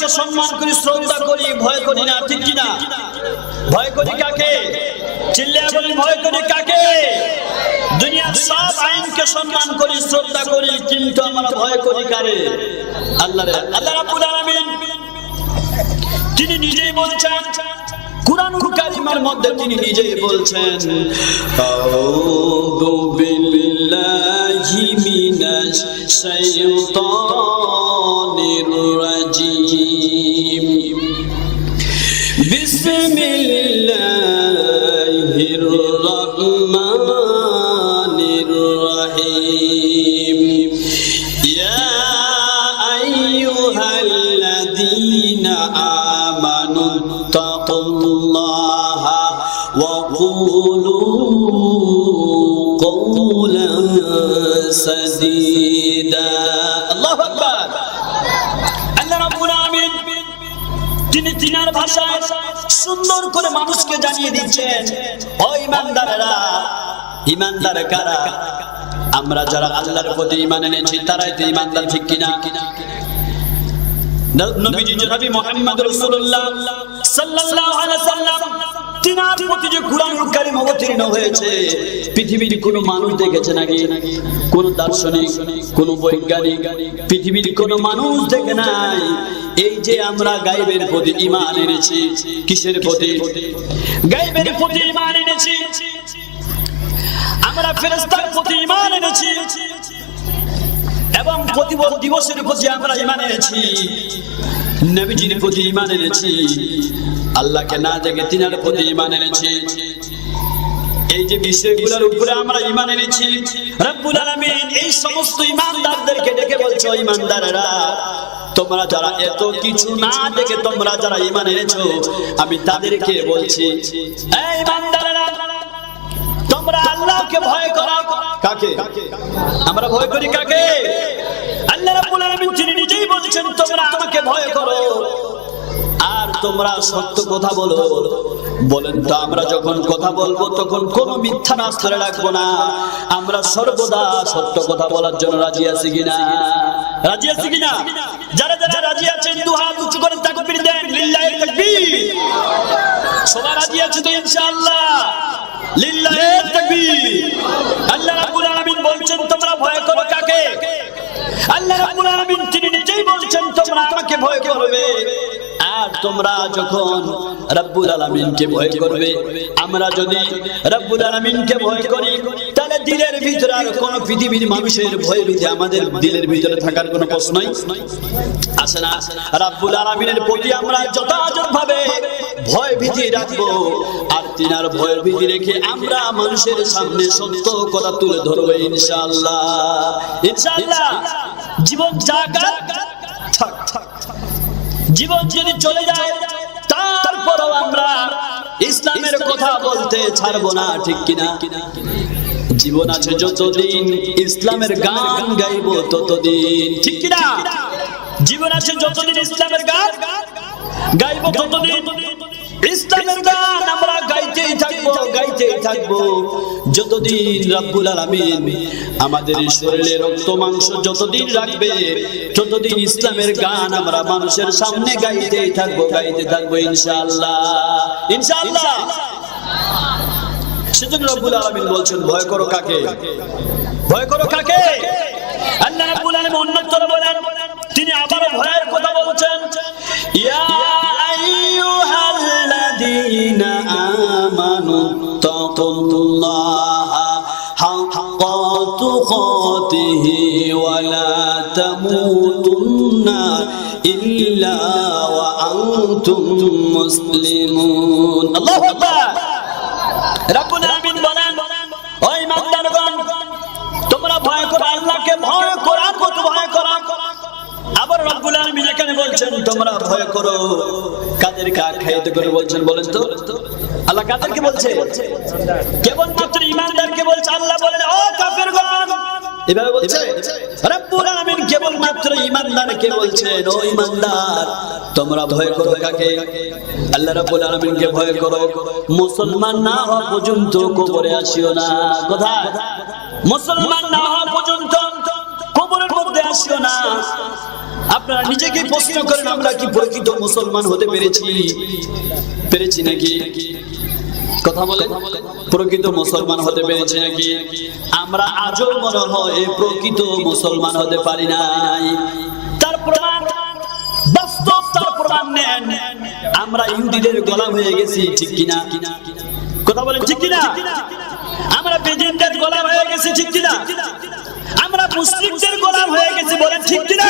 সবাইকে সম্মান করি, শ্রদ্ধা করি, ভয় করি না, ঠিক কিনা? ভয় করি কাকে? চিল্লায়া বলি, ভয় করি কাকে? দুনিয়ার সব আইনকে সম্মান করি, শ্রদ্ধা করি, কিন্তু আমরা ভয় করি কারে? আল্লাহরে। আল্লাহ রাব্বুল আলামিন তিনি নিজেই বলছেন কুরআনুল কারীমের মধ্যে, তিনি নিজেই বলছেন আউযু বিল্লাহি মিনাশ শাইতানির রাজীম বিসমিল্লাহির রাহমানির রাহিম ইয়া আইয়ুহাল্লাযীনা আমানু তাকুল্লাহা ওয়া কুলু কওলান সাদীদা। আল্লাহু আকবার। আল্লাহ রাব্বুল আলামিন তিনি তিনার ভাষায় সুন্দর করে মানুষকে জানিয়ে দিচ্ছেন, ও ঈমানদারেরা, ঈমানদার কারা? আমরা যারা আল্লাহর প্রতি ঈমান এনেছি তারাই তো ঈমানদার, ঠিক কিনা? নবীজি জনাবি মুহাম্মদ রাসূলুল্লাহ সাল্লাল্লাহু আলাইহি সাল্লাম তিনার প্রতি যে কুরআনুল কারীম অবতীর্ণ হয়েছে, পৃথিবীর কোন মানুষ দেখেছে নাকি? কোন দার্শনিক, কোন বৈজ্ঞানিক, পৃথিবীর কোন মানুষ দেখে নাই। এই যে আমরা গায়বের প্রতি ঈমান এনেছি, কিসের প্রতি? গায়বের প্রতি ঈমান এনেছি। আমরা ফেরেশতার প্রতি ঈমান এনেছি এবং প্রতিপদ দিবসের প্রতি আমরা ঈমান এনেছি, নবীজির প্রতি ঈমান এনেছি, আল্লাহকে না দেখে তিনার প্রতি ঈমান এনেছি। এই যে বিষয়গুলোর উপরে আমরা ঈমান এনেছি, রব্বুল আলামিন এই সমস্ত ঈমানদারদেরকে ডেকে বলছে, ঈমানদারেরা, তোমরা যারা এত কিছু না দেখে তোমরা যারা ঈমান এনেছো, আমি তাদেরকে বলছি, এই ঈমানদারেরা, তোমরা আল্লাহকে ভয় করো। কাকে? আমরা ভয় করি কাকে? আল্লাহ রাব্বুল আলামিন তিনি নিজেই বলছেন, তোমরা আমাকে ভয় করো আর তোমরা সত্য কথা বলো। বলেন তো, আমরা যখন কথা বলবো তখন কোনো মিথ্যা না আশ্রয় রাখবো না। আমরা সর্বদা সত্য কথা বলার জন্য রাজি আছি কিনা? রাজি আছি কিনা? যারা যারা রাজি আছেন দুই হাত উঁচু করে তাকবীর দেন, লিল্লাহি তাকবীর। সবাই রাজি আছে তো ইনশাআল্লাহ? লিল্লাহি তাকবীর। আল্লাহ রাব্বুল আলামিন বলছেন, তোমরা ভয় করো কাকে? আল্লাহ রাব্বুল আলামিন তিনি নিজেই বলছেন, তোমরা আমাকে ভয় করবে। আর তোমরা যখন রব্বুল আলামিনকে ভয় করবে, আমরা যদি রব্বুল আলামিনকে ভয় করি, তাহলে দিলের ভিতরে আর কোন পৃথিবীর মানুষের ভয় ভীতি আমাদের দিলের ভিতরে থাকার কোনো প্রশ্নই আসে না। রব্বুল আলামিনের প্রতি আমরা যথাযথভাবে ভয় ভীতি রাখবো, আর তিনার ভয় ভীতি রেখে আমরা মানুষের সামনে সত্য কথা তুলে ধরবো ইনশাআল্লাহ। ইনশাআল্লাহ। জীবন জায়গা থাক, জীবন যদি চলে যায় তারপরও আমরা ইসলামের কথা বলতে ছাড়বো না, ঠিক কিনা? জীবন আছে যতদিন ইসলামের গান গাইবো ততদিন, ঠিক কিনা? জীবন আছে যতদিন ইসলামের গান গাইবো ততদিন ইসলামের গান আমরা গাইতেই থাকবো, গাইতেই থাকবো, যতদিন রব্বুল আলামিন আমাদের শরীরে রক্ত মাংস যতদিন রাখবে, ততদিন ইসলামের গান আমরা মানুষের সামনে গাইতেই থাকবো, গাইতে থাকবো ইনশাআল্লাহ। ইনশাআল্লাহ। সেজন্য রব্বুল আলামিন বলছেন, ভয় করো কাকে? ভয় করো কাকে? আল্লাহ রাব্বুল আলামিন অন্যত্র বলেন, তিনি আবারও ভয়ের কথা বলছেন, ইয়া আইয়ুহাল্লাযীনা আমানু তাকুল্লাহা হাক্কা তুকাতিহি ওয়া লা তামুতুন্না ইল্লা ওয়া আনতুম মুসলিমুন। আল্লাহু আকবার। রব্বুল আলামিন বলেন, ও ঈমানদারগণ, তোমরা ভয় করো, আল্লাহকে ভয় করো, কত ভয় করো। আবার রব্বুল আলামিন এখানে বলছেন, তোমরা ভয় করো কাদেরকে আখ্যায়িত করে বলছেন বলেন তো? আল্লাহ কাদেরকে বলছে? কেবলমাত্র ঈমানদারকে বলছে। আল্লাহ বলেন, ও কাফেরগণ, এভাবে বলছে রব্বুল আলামিন কেবলমাত্র ঈমানদারকে বলছেন, ও ঈমানদার, তোমরা ভয় করো কাকে? আল্লাহ রাব্বুল আলামিনকে ভয় করো। মুসলমান না হওয়া পর্যন্ত কবরে আসিও না। কোথায়? মুসলমান না হওয়া পর্যন্ত কবরের মধ্যে আসিও না। আপনারা নিজেকে প্রশ্ন করেন, আমরা কি প্রকৃত মুসলমান হতে পেরেছি নাকি? কথা বলে প্রকৃত মুসলমান হতে পেরেছি নাকি? আমরা আজও মনে হয় প্রকৃত মুসলমান হতে পারি নাই। তার প্রমাণ বাস্তব, তার প্রমাণ নেন। আমরা ইহুদিদের গোলাম হয়ে গেছি, ঠিক কিনা? কথা বলেন ঠিক কিনা? আমরা বেদিনদের গোলাম হয়ে গেছি, ঠিক কিনা? আমরা মুসলিমদের গোলাম হয়ে গেছি, বলেন ঠিক কিনা?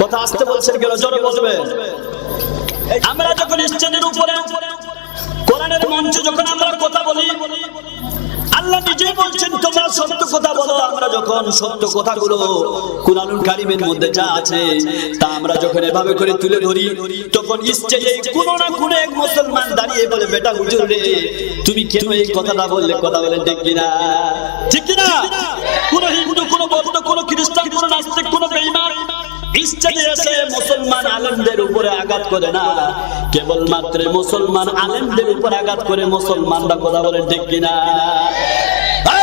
কথা আসতে বলছেন কেন? জোরে বলবেন। আমরা যখন স্টেজের উপরে কোরআনের মঞ্চে যখন আমরা কথা বলি, আল্লাহ নিজেই বলছেন তোমরা সত্য কথা বলো। আমরা যখন সত্য কথাগুলো কুরআনুল কারীমের মধ্যে যা আছে তা আমরা যখন এভাবে করে তুলে ধরি, তখন স্টেজে কোনো না কোনো এক মুসলমান দাঁড়িয়ে বলে, বেটা হুজুর রে, তুমি কেন এই কথাটা বললে? কথা বলে ঠিক কিনা? ঠিক কিনা? কোন হিন্দু, কোন বৌদ্ধ, কোন খ্রিস্টান, কোন নাস্তিক, কোন বেঈমান স্টেজে এসে মুসলমান আলেমদের উপরে আঘাত করে না, কেবলমাত্র মুসলমান আলেমদের উপর আঘাত করে মুসলমানরা। কথা বলেন ঠিক কিনা?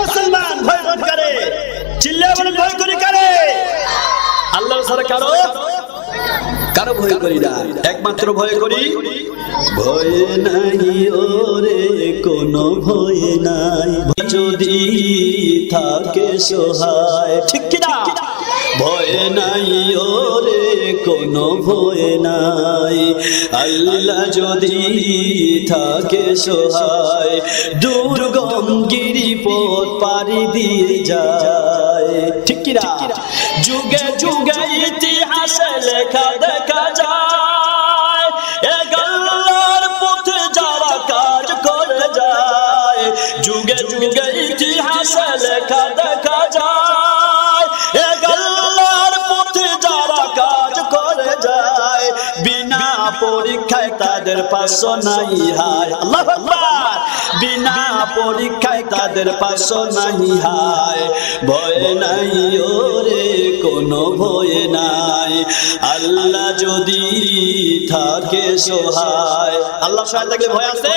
মুসলমান ভয় করে, চিল্লায় বলেন ভয় করি কারে? আল্লাহ ছাড়া কারো ভয় করি না, একমাত্র ভয় করি ভয় নাই ওরে, কোনো ভয় নাই যদি থাকে সহায়। ঠিক কিনা? ভয় নাই ওরে, কোনো ভয় নাই, আল্লাহ যদি থাকে সহায়, দুর্গম গিরিপথ পাড়ি দিয়ে যায়। ঠিক কিনা? যুগে যুগে ইতিহাসে লেখা দেখা যায়, এক আল্লাহর পথে যারা কাজ করে যায়। যুগে যুগে ইতিহাসে লেখা দেখা যায়, এক আল্লাহর পথে যারা কাজ করে যায়। বিনা পরীক্ষায় তাদের পাশ নাই হায়। আল্লাহু আকবার। বিনা পরীক্ষায় তাদের পাশ নাই হায়। ভয় নাই ওরে, কোনো ভয় নাই, আল্লাহ যদি থাকে সহায়। আল্লাহ সহায় থাকলে ভয় আছে?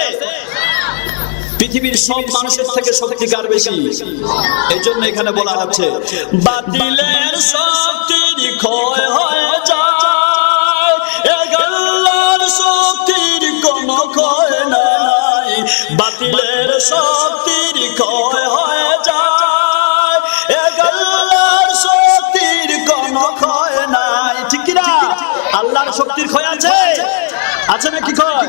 পৃথিবীর সব মানুষের থেকে শক্তি কার বেশি? এই জন্য এখানে বলা হচ্ছে বাতিলের শক্তির ক্ষয় হয়ে যায়, এক আল্লাহর শক্তির কোনো ক্ষয় নাই। বাতিলের শক্তির ক্ষয় হয়ে যায়, এক আল্লাহর শক্তির কোনো ক্ষয় নাই। ঠিক কিনা? আল্লাহর শক্তির ক্ষয় আছে? আছে নাকি ক্ষয়?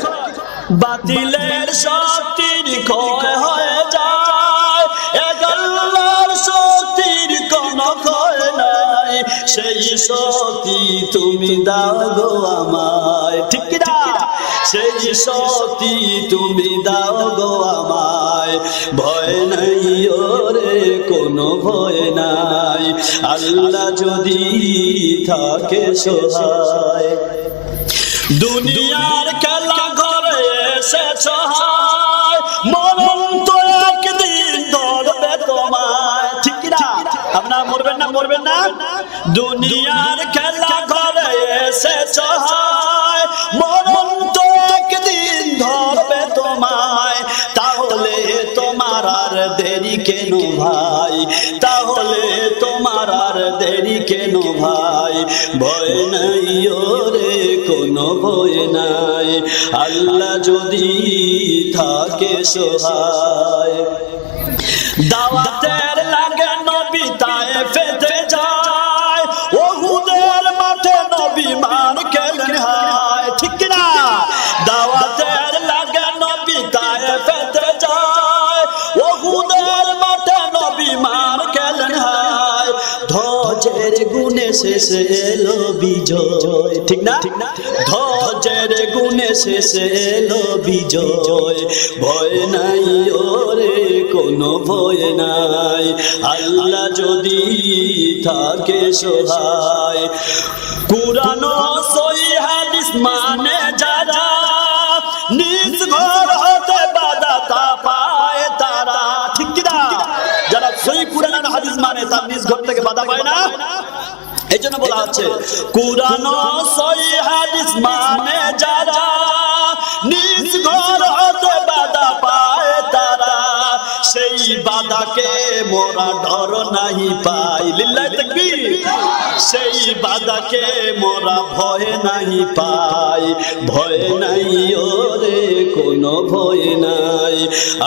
বাতিলের শক্তির ক্ষয় হয়ে যায়, এক আল্লাহর শক্তির কোনো ক্ষয় নাই। সেই শক্তি তুমি দাও গো আমায়। ঠিক কিনা? সেই শক্তি তুমি দাও গো আমায়। ভয় নাই ওরে, কোনো ভয় নাই, আল্লাহ যদি থাকে সহায়। দুনিয়ার খেলা ঘরে এসেছ হায়, মরণ তো একদিন ধরবে তোমায়। ঠিক কিনা? আপনারা মরবেন না? মরবেন না? দুনিয়ার খেলা ঘরে এসেছ হায়, মরণ তো একদিন ধরবে তোমায়। তাহলে তোমার আর দেরি কেন ভাই? তাহলে তোমার আর দেরি কেন ভাই? ভয় নাই ওরে, কোনো ভয় নাই, আল্লাহ যদি থাকে সহায়। দাওয়াতের লাগে নবী তায়েফেতে যায়, উহুদের মাঠে নবী মার খেলেন হায়। ঠিক কিনা? দাওয়াতের লাগে নবী তায়েফেতে যায়, উহুদের মাঠে নবী মার খেলেন হায়। ধ্বজের গুণে শেষে এলো বিজয়। ঠিক না? ধ্বজের গুণে শেষে এলো বিজয়। ভয় নাই ওরে, কোনো ভয় নাই, আল্লাহ যদি থাকে সহায়। কুরআন সহিহ হাদিস মানে যারা, নিজ ঘর হতে বাধা তা পায় তারা। ঠিক কিনা? যারা সহিহ কুরআন আর হাদিস মানে তার নিজ ঘর থেকে বাধা পায় না। এই জন্য বলা হচ্ছে কুরআন সহিহ হাদিস মানে যারা, নিজ ঘর হতে বাধা পায় তারা। সেই বাধাকে মোরা ডর নাহি পাই, লিল্লাহি তাকবীর। সেই বাধাকে মোরা ভয় নাহি পাই, ভয় নাই ওরে কোনো ভয় নাই,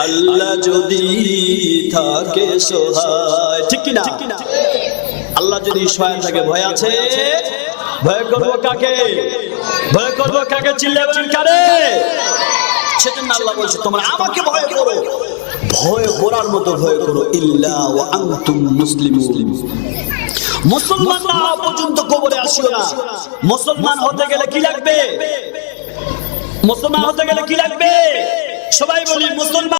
আল্লাহ যদি থাকে সহায়। ঠিক কিনা? আল্লাহ যদি সহায় থাকে ভয় আছে? ভয় করবো কাকে? ভয় করবো কাকে? চিল্লাবেন কারে? সেজন্য আল্লাহ বলছে তোমরা আমাকে ভয় করো, ভয় করার মতো ভয় করো, ইল্লা ওয়া আনতুম মুসলিমুন। মুসলমান না হওয়া পর্যন্ত কবরে আসিও না। মুসলমান হতে গেলে কি লাগবে? মুসলমান হতে গেলে কি লাগবে? সবাই বলি মুসলমান